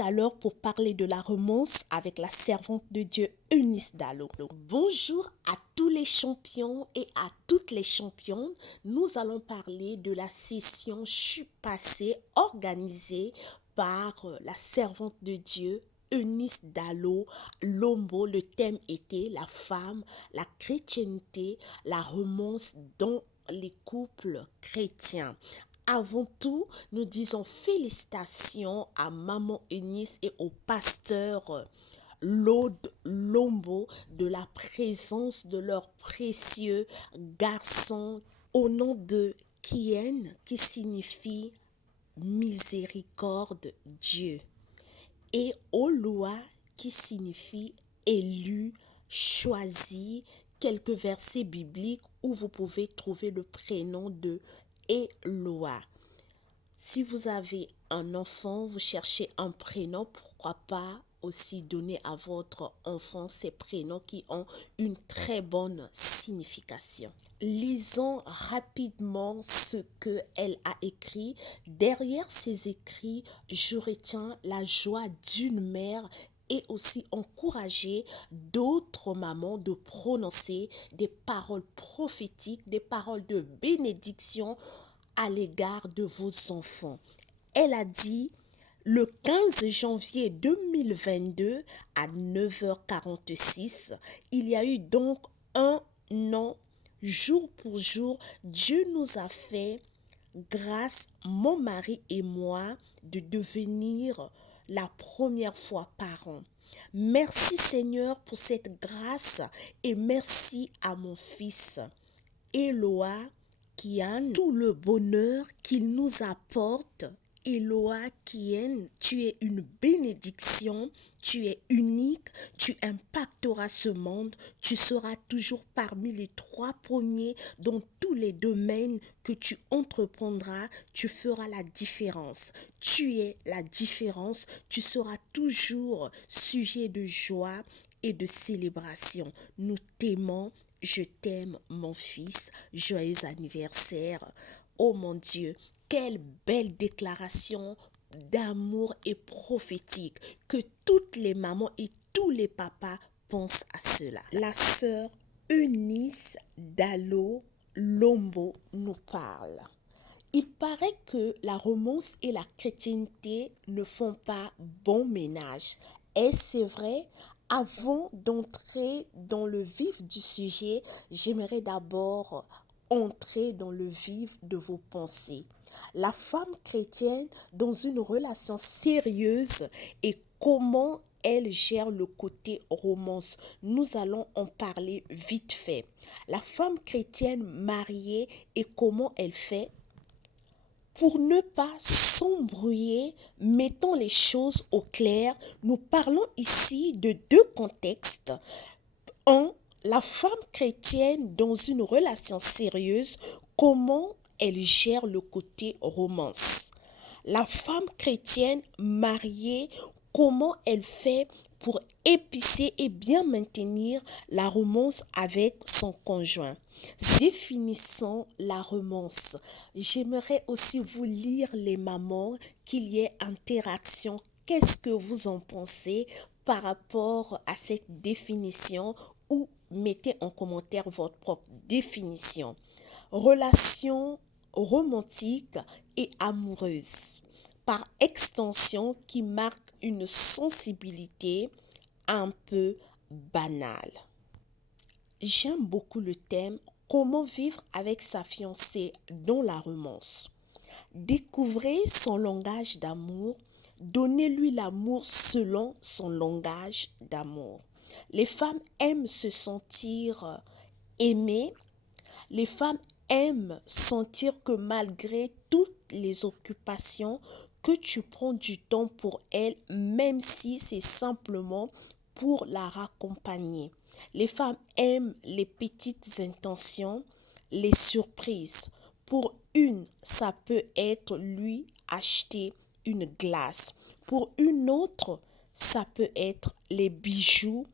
à l'heure pour parler de la romance avec la servante de Dieu Eunice Dallo. Bonjour à tous les champions et à toutes les championnes. Nous allons parler de la session passée organisée par la servante de Dieu Eunice Dallo Lombo. Le thème était la femme, la chrétienté, la romance dans les couples chrétiens. Avant tout, nous disons félicitations à Maman Eunice et au pasteur Laude Lombo de la présence de leur précieux garçon au nom de Kien, qui signifie miséricorde Dieu, et Olua, qui signifie élu, choisi. Quelques versets bibliques où vous pouvez trouver le prénom de Eloa. Si vous avez un enfant, vous cherchez un prénom, pourquoi pas aussi donner à votre enfant ces prénoms qui ont une très bonne signification. Lisons rapidement ce qu'elle a écrit. Derrière ces écrits, je retiens la joie d'une mère et aussi encourager d'autres mamans de prononcer des paroles prophétiques, des paroles de bénédiction à l'égard de vos enfants. Elle a dit le 15 janvier 2022 à 9h46, il y a eu donc un an, jour pour jour, Dieu nous a fait grâce, mon mari et moi, de devenir la première fois parents. Merci Seigneur pour cette grâce et merci à mon fils Eloa Kian, tout le bonheur qu'il nous apporte. Eloa Kien, tu es une bénédiction, tu es unique, tu impacteras ce monde, tu seras toujours parmi les 3 premiers dans tous les domaines que tu entreprendras, tu feras la différence. Tu es la différence, tu seras toujours sujet de joie et de célébration. Nous t'aimons, je t'aime mon fils, joyeux anniversaire. Oh mon Dieu, quelle belle déclaration d'amour et prophétique, que toutes les mamans et tous les papas pensent à cela. La sœur Eunice Dallo Lombo nous parle. Il paraît que la romance et la chrétienté ne font pas bon ménage. Et c'est vrai, avant d'entrer dans le vif du sujet, j'aimerais d'abord entrer dans le vif de vos pensées. La femme chrétienne dans une relation sérieuse et comment elle gère le côté romance. Nous allons en parler vite fait. La femme chrétienne mariée et comment elle fait. Pour ne pas s'embrouiller, mettons les choses au clair. Nous parlons ici de 2 contextes. La femme chrétienne dans une relation sérieuse, comment elle gère le côté romance. La femme chrétienne mariée, comment elle fait pour épicer et bien maintenir la romance avec son conjoint. Définissons la romance. J'aimerais aussi vous lire les mamans, qu'il y ait interaction. Qu'est-ce que vous en pensez par rapport à cette définition ou mettez en commentaire votre propre définition. Relation romantique et amoureuse, par extension qui marque une sensibilité un peu banale. J'aime beaucoup le thème « Comment vivre avec sa fiancée dans la romance ». Découvrez son langage d'amour, donnez-lui l'amour selon son langage d'amour. Les femmes aiment se sentir aimées. Les femmes aiment sentir que malgré toutes les occupations, que tu prends du temps pour elles, même si c'est simplement pour la raccompagner. Les femmes aiment les petites intentions, les surprises. Pour une, ça peut être lui acheter une glace. Pour une autre, ça peut être les bijoux.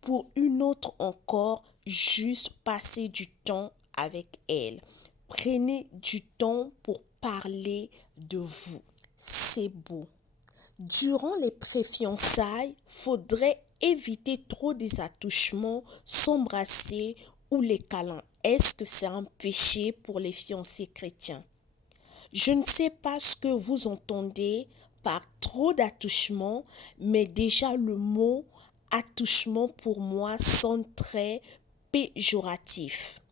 Pour une autre encore, juste passer du temps avec elle. Prenez du temps pour parler de vous. C'est beau. Durant les pré-fiançailles, faudrait éviter trop des attouchements, s'embrasser ou les câlins. Est-ce que c'est un péché pour les fiancés chrétiens? Je ne sais pas ce que vous entendez par trop d'attouchements, mais déjà le mot attouchement pour moi sonne très péjoratif.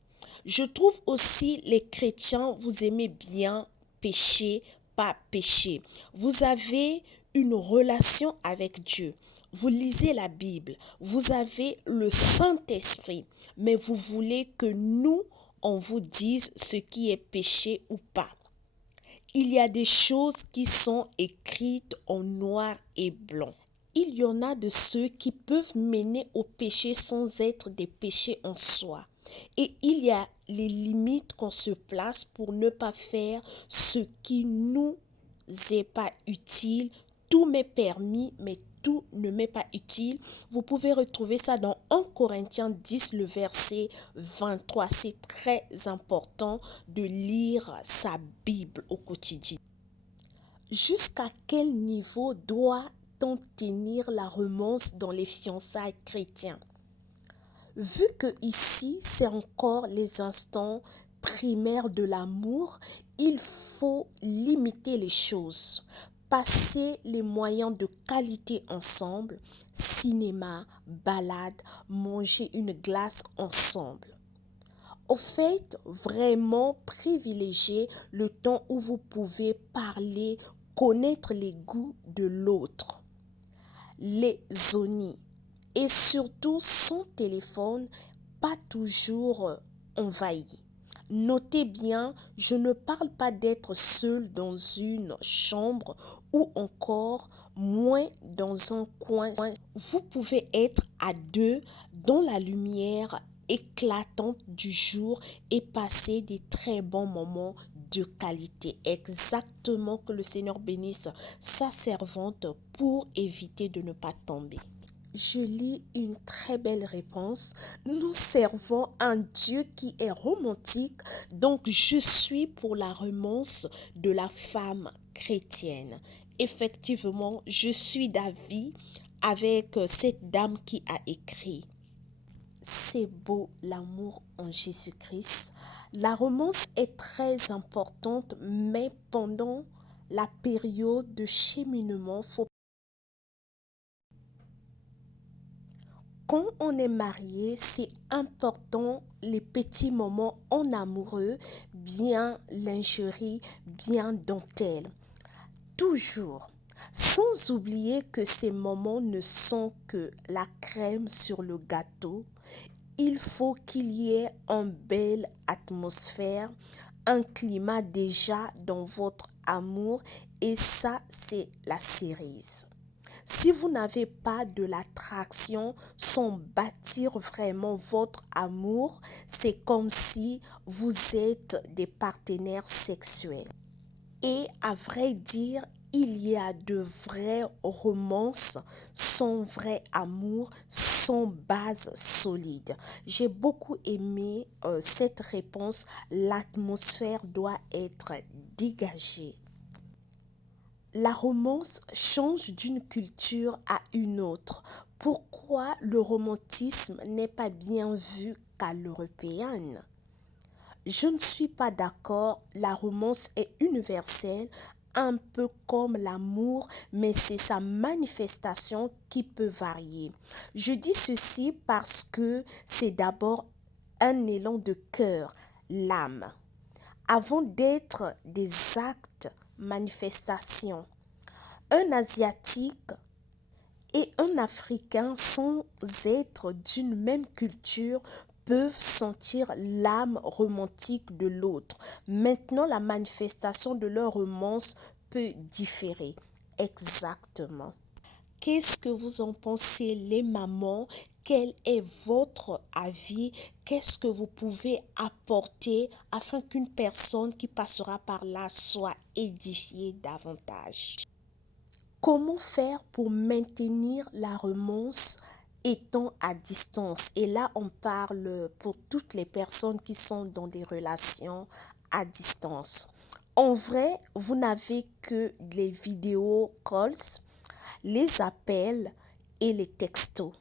Je trouve aussi les chrétiens, vous aimez bien pécher, pas pécher. Vous avez une relation avec Dieu. Vous lisez la Bible. Vous avez le Saint-Esprit. Mais vous voulez que nous, on vous dise ce qui est péché ou pas. Il y a des choses qui sont écrites en noir et blanc. Il y en a de ceux qui peuvent mener au péché sans être des péchés en soi. Et il y a les limites qu'on se place pour ne pas faire ce qui nous est pas utile. Tout m'est permis, mais tout ne m'est pas utile. Vous pouvez retrouver ça dans 1 Corinthiens 10, le verset 23. C'est très important de lire sa Bible au quotidien. Jusqu'à quel niveau doit-on tenir la romance dans les fiançailles chrétiens? Vu que ici, c'est encore les instants primaires de l'amour, il faut limiter les choses. Passer les moyens de qualité ensemble, cinéma, balade, manger une glace ensemble. Au fait, vraiment privilégier le temps où vous pouvez parler, connaître les goûts de l'autre, les zones et surtout son téléphone, pas toujours envahi. Notez bien, je ne parle pas d'être seul dans une chambre ou encore moins dans un coin. Vous pouvez être à deux dans la lumière éclatante du jour et passer des très bons moments de qualité. Exactement, que le Seigneur bénisse sa servante pour éviter de ne pas tomber. Je lis une très belle réponse. Nous servons un Dieu qui est romantique, donc je suis pour la romance de la femme chrétienne. Effectivement, je suis d'avis avec cette dame qui a écrit. C'est beau l'amour en Jésus-Christ. La romance est très importante, mais pendant la période de cheminement, quand on est marié, c'est important les petits moments en amoureux, bien lingerie, bien dentelle. Toujours. Sans oublier que ces moments ne sont que la crème sur le gâteau. Il faut qu'il y ait une belle atmosphère, un climat déjà dans votre amour, et ça, c'est la cerise. Si vous n'avez pas de l'attraction sans bâtir vraiment votre amour, c'est comme si vous êtes des partenaires sexuels. Et à vrai dire, il y a de vraies romances sans vrai amour, sans base solide. J'ai beaucoup aimé cette réponse. L'atmosphère doit être dégagée. La romance change d'une culture à une autre. Pourquoi le romantisme n'est pas bien vu qu'à l'européenne? Je ne suis pas d'accord. La romance est universelle, un peu comme l'amour, mais c'est sa manifestation qui peut varier. Je dis ceci parce que c'est d'abord un élan de cœur, l'âme, avant d'être des actes, manifestations. Un Asiatique et un Africain, sans être d'une même culture, peuvent sentir l'âme romantique de l'autre. Maintenant, la manifestation de leur romance peut différer. Exactement. Qu'est-ce que vous en pensez, les mamans? Quel est votre avis? Qu'est-ce que vous pouvez apporter afin qu'une personne qui passera par là soit édifiée davantage? Comment faire pour maintenir la romance étant à distance? Et là, on parle pour toutes les personnes qui sont dans des relations à distance. En vrai, vous n'avez que les vidéo calls, les appels et les textos.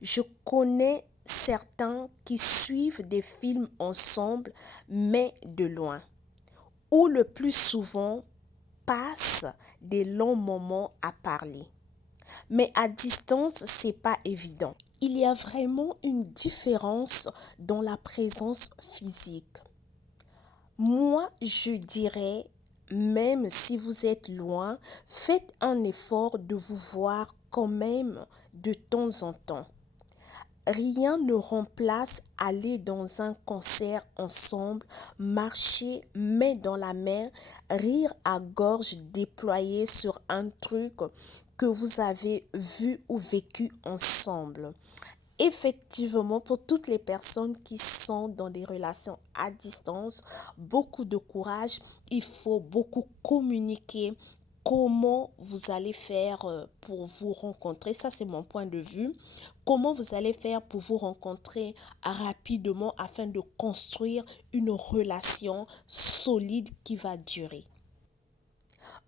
Je connais certains qui suivent des films ensemble, mais de loin, ou le plus souvent passent des longs moments à parler. Mais à distance, c'est pas évident. Il y a vraiment une différence dans la présence physique. Moi, je dirais, même si vous êtes loin, faites un effort de vous voir quand même de temps en temps. Rien ne remplace aller dans un concert ensemble, marcher main dans la main, rire à gorge déployée sur un truc que vous avez vu ou vécu ensemble. Effectivement, pour toutes les personnes qui sont dans des relations à distance, beaucoup de courage, il faut beaucoup communiquer comment vous allez faire pour vous rencontrer. Ça, c'est mon point de vue. Comment vous allez faire pour vous rencontrer rapidement afin de construire une relation solide qui va durer.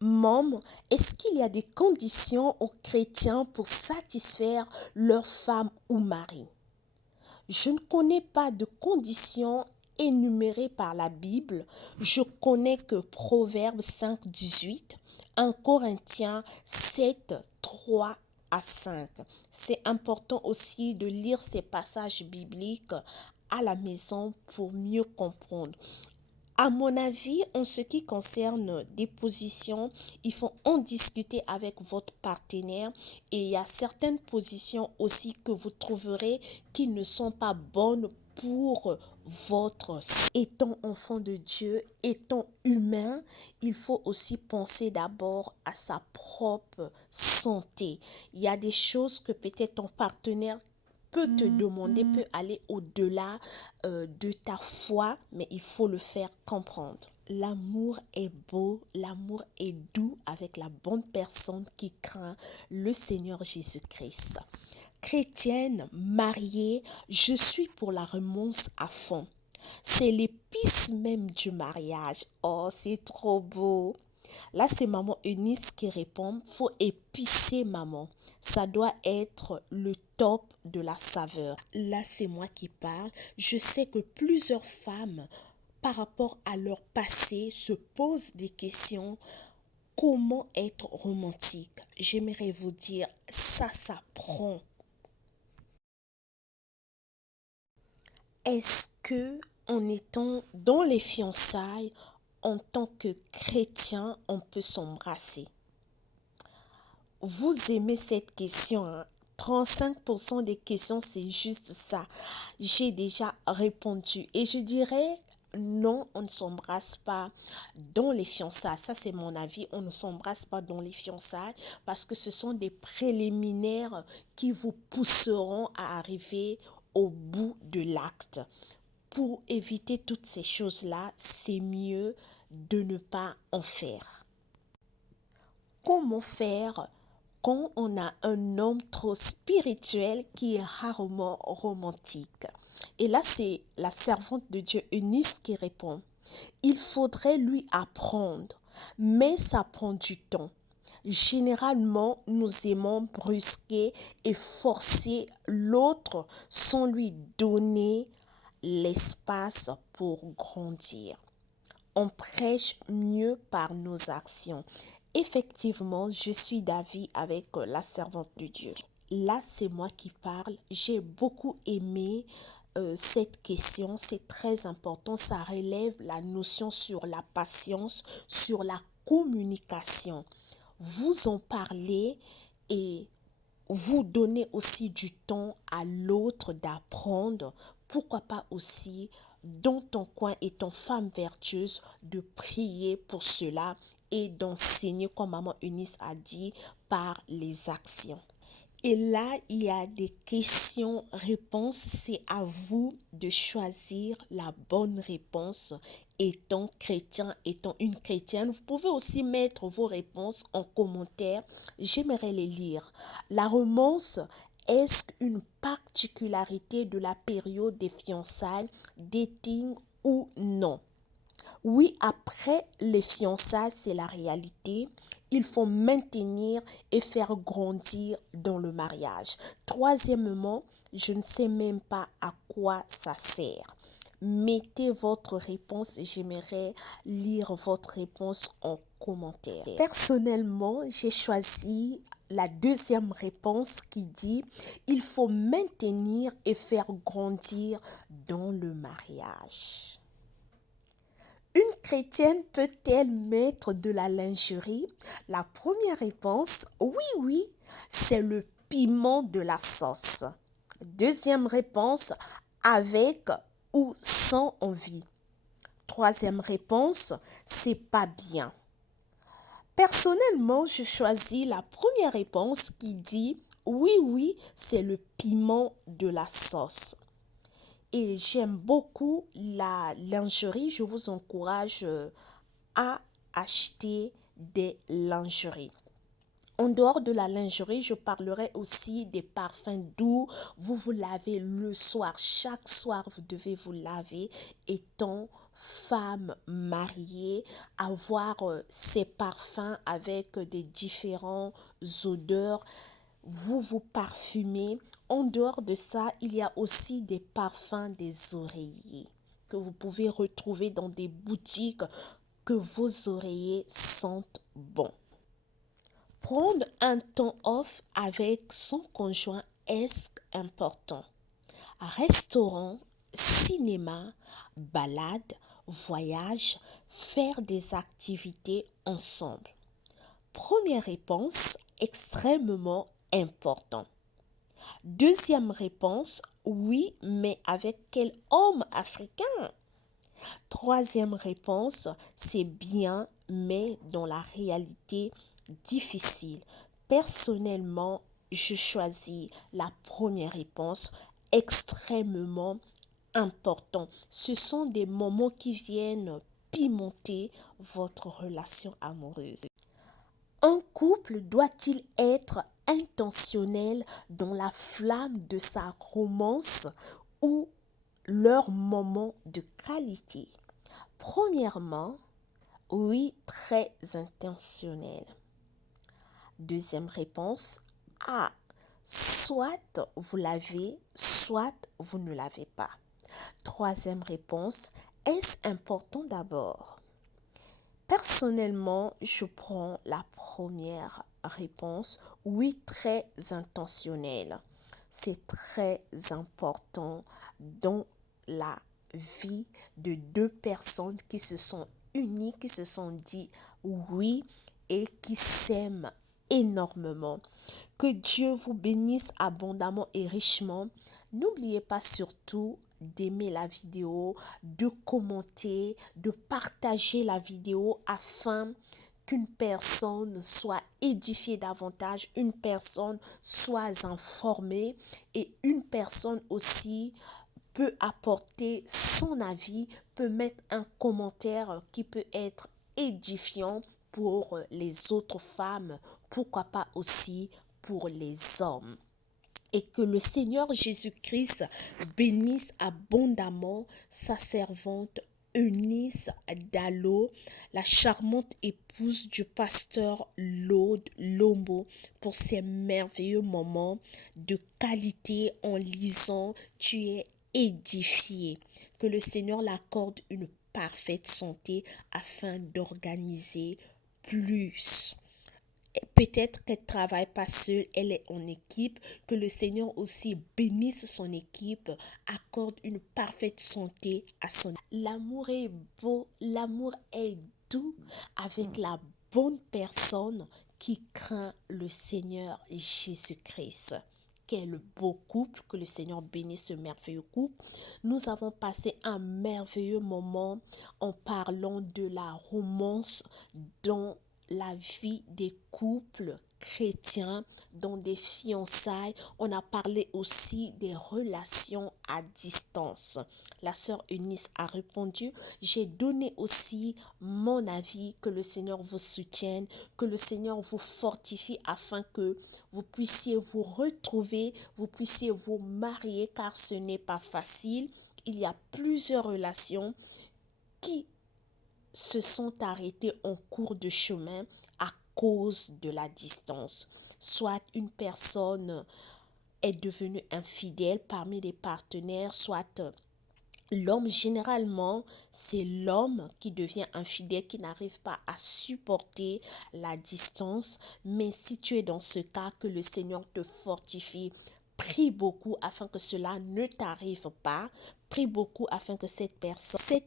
Môme, est-ce qu'il y a des conditions aux chrétiens pour satisfaire leur femme ou mari? Je ne connais pas de conditions énumérées par la Bible. Je connais que Proverbe 5, 18, 1 Corinthiens 7, 3 à 5. C'est important aussi de lire ces passages bibliques à la maison pour mieux comprendre. À mon avis, en ce qui concerne des positions, il faut en discuter avec votre partenaire et il y a certaines positions aussi que vous trouverez qui ne sont pas bonnes pour votre. Étant enfant de Dieu, étant humain, il faut aussi penser d'abord à sa propre santé. Il y a des choses que peut-être ton partenaire peut te demander, peut aller au-delà de ta foi, mais il faut le faire comprendre. L'amour est beau, l'amour est doux avec la bonne personne qui craint le Seigneur Jésus-Christ. Chrétienne, mariée, je suis pour la romance à fond. C'est l'épice même du mariage. Oh, c'est trop beau. Là, c'est maman Eunice qui répond, faut épicer maman. Ça doit être le top de la saveur. Là, c'est moi qui parle. Je sais que plusieurs femmes, par rapport à leur passé, se posent des questions. Comment être romantique? J'aimerais vous dire, ça s'apprend. Est-ce que, en étant dans les fiançailles, en tant que chrétien, on peut s'embrasser? Vous aimez cette question, hein? 35% des questions, c'est juste ça. J'ai déjà répondu et je dirais non, on ne s'embrasse pas dans les fiançailles. Ça, c'est mon avis. On ne s'embrasse pas dans les fiançailles parce que ce sont des préliminaires qui vous pousseront à arriver au bout de l'acte. Pour éviter toutes ces choses-là, c'est mieux de ne pas en faire. Comment faire quand on a un homme trop spirituel qui est rarement romantique? Et là, c'est la servante de Dieu Eunice qui répond. Il faudrait lui apprendre, mais ça prend du temps. Généralement, nous aimons brusquer et forcer l'autre sans lui donner l'espace pour grandir. On prêche mieux par nos actions. Effectivement, je suis d'avis avec la servante de Dieu. Là, c'est moi qui parle. J'ai beaucoup aimé cette question. C'est très important. Ça relève la notion sur la patience, sur la communication. Vous en parlez et vous donnez aussi du temps à l'autre d'apprendre. Pourquoi pas aussi dans ton coin étant femme vertueuse de prier pour cela et d'enseigner, comme maman Eunice a dit, par les actions. Et là, il y a des questions-réponses. C'est à vous de choisir la bonne réponse. Étant chrétien, étant une chrétienne, vous pouvez aussi mettre vos réponses en commentaire. J'aimerais les lire. La romance, est-ce une particularité de la période des fiançailles, dating ou non? Oui, après les fiançailles, c'est la réalité. Il faut maintenir et faire grandir dans le mariage. Troisièmement, je ne sais même pas à quoi ça sert. Mettez votre réponse. J'aimerais lire votre réponse en commentaire. Personnellement, j'ai choisi la deuxième réponse qui dit il faut maintenir et faire grandir dans le mariage. Une chrétienne peut-elle mettre de la lingerie? La première réponse, oui, oui, c'est le piment de la sauce. Deuxième réponse, avec ou sans envie. Troisième réponse, c'est pas bien. Personnellement, je choisis la première réponse qui dit oui, oui, c'est le piment de la sauce. Et j'aime beaucoup la lingerie. Je vous encourage à acheter des lingeries. En dehors de la lingerie, je parlerai aussi des parfums doux. Vous vous lavez le soir. Chaque soir, vous devez vous laver. Étant femme mariée, avoir ces parfums avec des différentes odeurs. Vous vous parfumez. En dehors de ça, il y a aussi des parfums des oreillers que vous pouvez retrouver dans des boutiques que vos oreillers sentent bon. Prendre un temps off avec son conjoint est important. Restaurant, cinéma, balade, voyage, faire des activités ensemble. Première réponse, extrêmement important. Deuxième réponse, oui, mais avec quel homme africain? Troisième réponse, c'est bien, mais dans la réalité difficile. Personnellement, je choisis la première réponse, extrêmement important. Ce sont des moments qui viennent pimenter votre relation amoureuse. Un couple doit-il être intentionnel dans la flamme de sa romance ou leur moment de qualité? Premièrement, oui, très intentionnel. Deuxième réponse, A. Soit vous l'avez, soit vous ne l'avez pas. Troisième réponse, est-ce important d'abord? Personnellement, je prends la première réponse, oui, très intentionnel. C'est très important dans la vie de deux personnes qui se sont unies, qui se sont dit oui et qui s'aiment énormément. Que Dieu vous bénisse abondamment et richement. N'oubliez pas surtout d'aimer la vidéo, de commenter, de partager la vidéo afin qu'une personne soit édifiée davantage, une personne soit informée et une personne aussi peut apporter son avis, peut mettre un commentaire qui peut être édifiant pour les autres femmes, pourquoi pas aussi pour les hommes. Et que le Seigneur Jésus-Christ bénisse abondamment sa servante Eunice Dallo, la charmante épouse du pasteur Claude Lombo, pour ces merveilleux moments de qualité en lisant. Tu es édifié. Que le Seigneur l'accorde une parfaite santé afin d'organiser plus. Peut-être qu'elle ne travaille pas seule, elle est en équipe. Que le Seigneur aussi bénisse son équipe, accorde une parfaite santé à son. L'amour est beau, l'amour est doux avec la bonne personne qui craint le Seigneur Jésus-Christ. Quel beau couple, que le Seigneur bénisse ce merveilleux couple. Nous avons passé un merveilleux moment en parlant de la romance dans la vie des couples chrétiens, dans des fiançailles. On a parlé aussi des relations à distance. La sœur Eunice a répondu. J'ai donné aussi mon avis. Que le Seigneur vous soutienne, que le Seigneur vous fortifie afin que vous puissiez vous retrouver, vous puissiez vous marier, car ce n'est pas facile. Il y a plusieurs relations qui se sont arrêtés en cours de chemin à cause de la distance. Soit une personne est devenue infidèle parmi les partenaires, soit l'homme, généralement, c'est l'homme qui devient infidèle, qui n'arrive pas à supporter la distance. Mais si tu es dans ce cas, que le Seigneur te fortifie. Prie beaucoup afin que cela ne t'arrive pas. Prie beaucoup afin que cette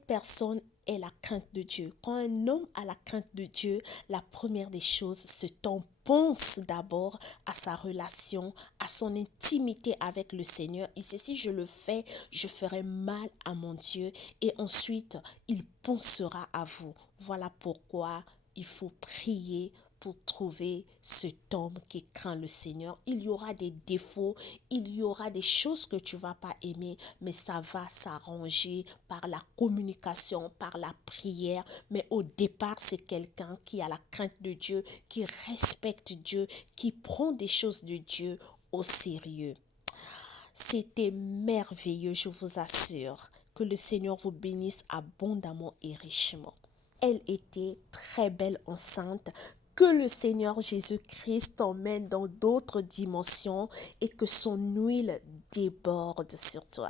personne ait la crainte de Dieu. Quand un homme a la crainte de Dieu, la première des choses, c'est qu'on pense d'abord à sa relation, à son intimité avec le Seigneur. Il sait, si je le fais, je ferai mal à mon Dieu. Et ensuite, il pensera à vous. Voilà pourquoi il faut prier pour trouver cet homme qui craint le Seigneur. Il y aura des défauts, il y aura des choses que tu vas pas aimer, mais ça va s'arranger par la communication, par la prière. Mais au départ, c'est quelqu'un qui a la crainte de Dieu, qui respecte Dieu, qui prend des choses de Dieu au sérieux. C'était merveilleux, je vous assure. Que le Seigneur vous bénisse abondamment et richement. Elle était très belle enceinte. Que le Seigneur Jésus-Christ t'emmène dans d'autres dimensions et que son huile déborde sur toi.